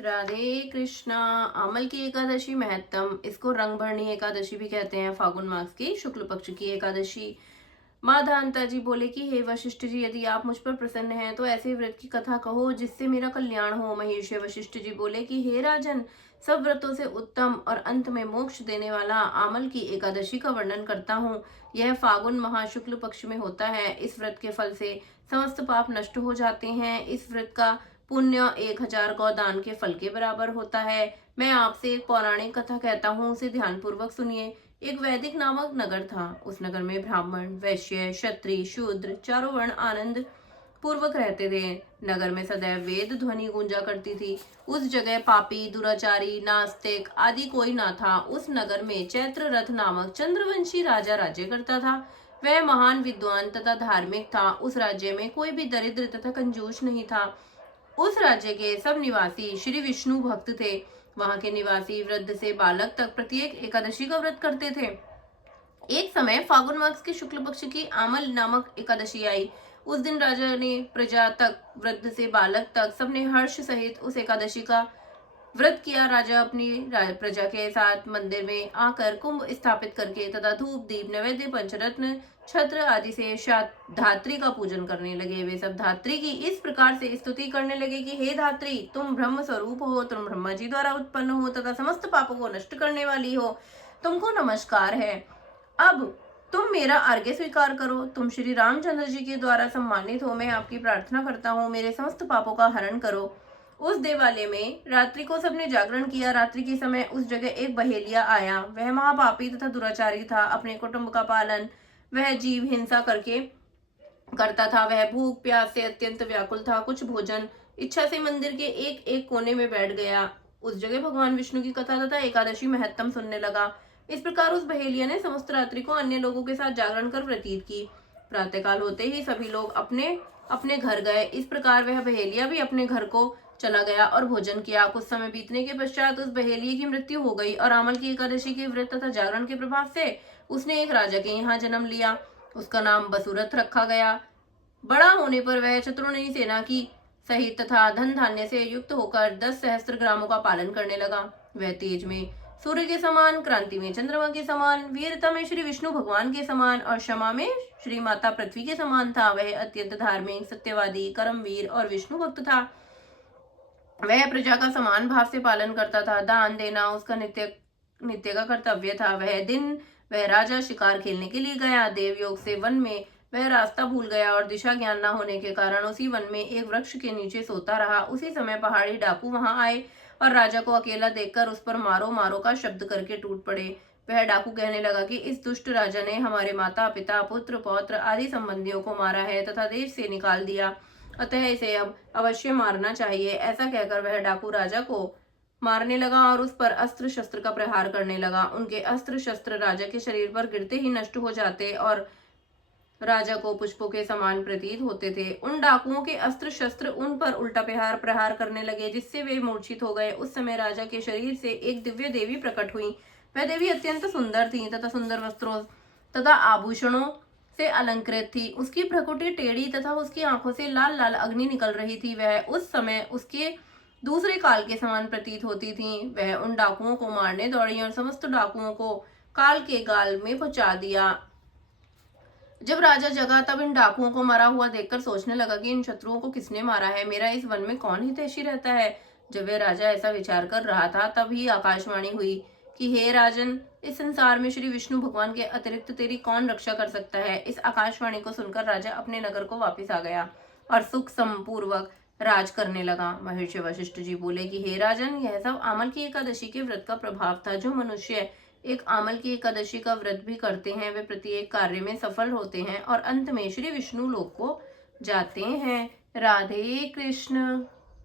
राधे कृष्णा। अमल की एकादशी महत्तम, इसको रंगभरणी एकादशी भी कहते हैं। फागुन मास की शुक्ल पक्ष की एकादशी। माँ दांता जी बोले कि हे वशिष्ठ जी, यदि आप मुझ पर प्रसन्न हैं तो ऐसे व्रत की कथा कहो जिससे मेरा कल्याण हो। महेश वशिष्ठ जी बोले कि हे राजन, सब व्रतों से उत्तम और अंत में मोक्ष देने वाला आमल की एकादशी का वर्णन करता हूँ। यह फागुन महा शुक्ल पक्ष में होता है। इस व्रत के फल से समस्त पाप नष्ट हो जाते हैं। इस व्रत का पुण्य 1000 गौदान के फल के बराबर होता है। मैं आपसे एक पौराणिक कथा कहता हूँ, उसे ध्यानपूर्वक सुनिए। एक वैदिक नामक नगर था। उस नगर में ब्राह्मण, वैश्य, क्षत्रिय, शूद्र चारों वर्ण आनंद पूर्वक रहते थे। नगर में सदैव वेद ध्वनि गूंजा करती थी। उस जगह पापी, दुराचारी, नास्तिक आदि कोई ना था। उस नगर में चैत्ररथ नामक चंद्रवंशी राजा राज्य करता था। वह महान विद्वान तथा धार्मिक था। उस राज्य में कोई भी दरिद्र तथा कंजूस नहीं था। उस राज्य के सब निवासी श्री विष्णु भक्त थे। वहां के निवासी वृद्ध से बालक तक प्रत्येक एकादशी का व्रत करते थे। एक समय फागुन मास के शुक्ल पक्ष की आमल नामक एकादशी आई। उस दिन राजा ने प्रजा तक, वृद्ध से बालक तक, सबने हर्ष सहित उस एकादशी का व्रत किया। राजा अपनी प्रजा के साथ मंदिर में आकर कुंभ स्थापित करके तथा धूप दीप नैवेद्य पंचरत्न छत्र आदि से धात्री का पूजन करने लगे। वे सब धात्री की इस प्रकार से स्तुति करने लगे कि हे धात्री, तुम ब्रह्म स्वरूप हो, तुम ब्रह्मा जी द्वारा उत्पन्न हो तथा समस्त पापों को नष्ट करने वाली हो। तुमको नमस्कार है। अब तुम मेरा अर्घ्य स्वीकार करो। तुम श्री रामचंद्र जी के द्वारा सम्मानित हो। मैं आपकी प्रार्थना करता हूँ, मेरे समस्त पापों का हरण करो। उस देवालय में रात्रि को सबने जागरण किया। रात्रि के समय उस जगह एक बहेलिया आया। वह महापापी तथा दुराचारी था। अपने कुटुंब का पालन वह जीव हिंसा करके करता था। वह भूख प्यास से अत्यंत व्याकुल था। कुछ भोजन इच्छा से मंदिर के एक एक कोने में बैठ गया। उस जगह भगवान विष्णु की कथा तथा एकादशी महत्तम सुनने लगा। इस प्रकार उस बहेलिया ने समस्त रात्रि को अन्य लोगों के साथ जागरण कर व्यतीत की। प्रातःकाल होते ही सभी लोग अपने अपने घर गए। इस प्रकार वह बहेलिया भी अपने घर को चला गया और भोजन किया। कुछ समय बीतने के पश्चात उस बहेलिये की मृत्यु हो गई और आमल की एकादशी के व्रत तथा जागरण के प्रभाव से उसने एक राजा के यहाँ जन्म लिया। उसका नाम बसुरथ रखा गया। बड़ा होने पर वह चतुर्णी सेना की सहित तथा धन धान्य से युक्त होकर 10 सहस्त्र ग्रामों का पालन करने लगा। वह तेज में सूर्य के समान, क्रांति में चंद्रमा के समान, वीरता में श्री विष्णु भगवान के समान और क्षमा में श्री माता पृथ्वी के समान था। वह अत्यंत धार्मिक, सत्यवादी, कर्मवीर और विष्णु भक्त था। वह प्रजा का समान भाव से पालन करता था। दान देना उसका नित्य नित्य का कर्तव्य था। वह राजा शिकार खेलने के लिए गया। देवयोग से वन में वह रास्ता भूल गया और दिशा ज्ञान न होने के कारण उसी वन में एक वृक्ष के नीचे सोता रहा। उसी समय पहाड़ी डाकू वहां आए और राजा को अकेला देखकर उस पर मारो मारो का शब्द करके टूट पड़े। वह डाकू कहने लगा कि इस दुष्ट राजा ने हमारे माता पिता, पुत्र पौत्र आदि संबंधियों को मारा है तथा देश से निकाल दिया, अतः इसे अब अवश्य मारना चाहिए। ऐसा कहकर वह डाकू राजा को मारने लगा और उस पर अस्त्र शस्त्र का प्रहार करने लगा। उनके अस्त्र शस्त्र राजा के शरीर पर गिरते ही नष्ट हो जाते और राजा को पुष्पों के समान प्रतीत होते थे। उन डाकुओं के अस्त्र शस्त्र उन पर उल्टा प्रहार करने लगे, जिससे वे मूर्छित हो गए। उस समय राजा के शरीर से एक दिव्य देवी प्रकट हुई। वह देवी अत्यंत सुंदर थी तथा सुंदर वस्त्रों तथा आभूषणों से अलंकृत थी। उसकी भ्रुकुटी टेढ़ी तथा उसकी आंखों से लाल लाल अग्नि निकल रही थी। वह उस समय उसके दूसरे काल के समान प्रतीत होती थी। वह उन डाकुओं को मारने दौड़ी और समस्त डाकुओं को काल के गाल में पहुंचा दिया। जब राजा जगा तब इन डाकुओं को मरा हुआ देखकर सोचने लगा कि इन शत्रुओं को किसने मारा है, मेरा इस वन में कौन हितैषी रहता है। जब वह राजा ऐसा विचार कर रहा था तभी आकाशवाणी हुई कि हे राजन, इस संसार में श्री विष्णु भगवान के अतिरिक्त तेरी कौन रक्षा कर सकता है। इस आकाशवाणी को सुनकर राजा अपने नगर को वापिस आ गया और सुख संपूर्वक राज करने लगा। महर्षि वशिष्ठ जी बोले कि हे राजन, यह सब आमल की एकादशी के व्रत का प्रभाव था। जो मनुष्य एक आमल की एकादशी का व्रत भी करते हैं वे प्रत्येक कार्य में सफल होते हैं और अंत में श्री विष्णु लोक को जाते हैं। राधे कृष्ण।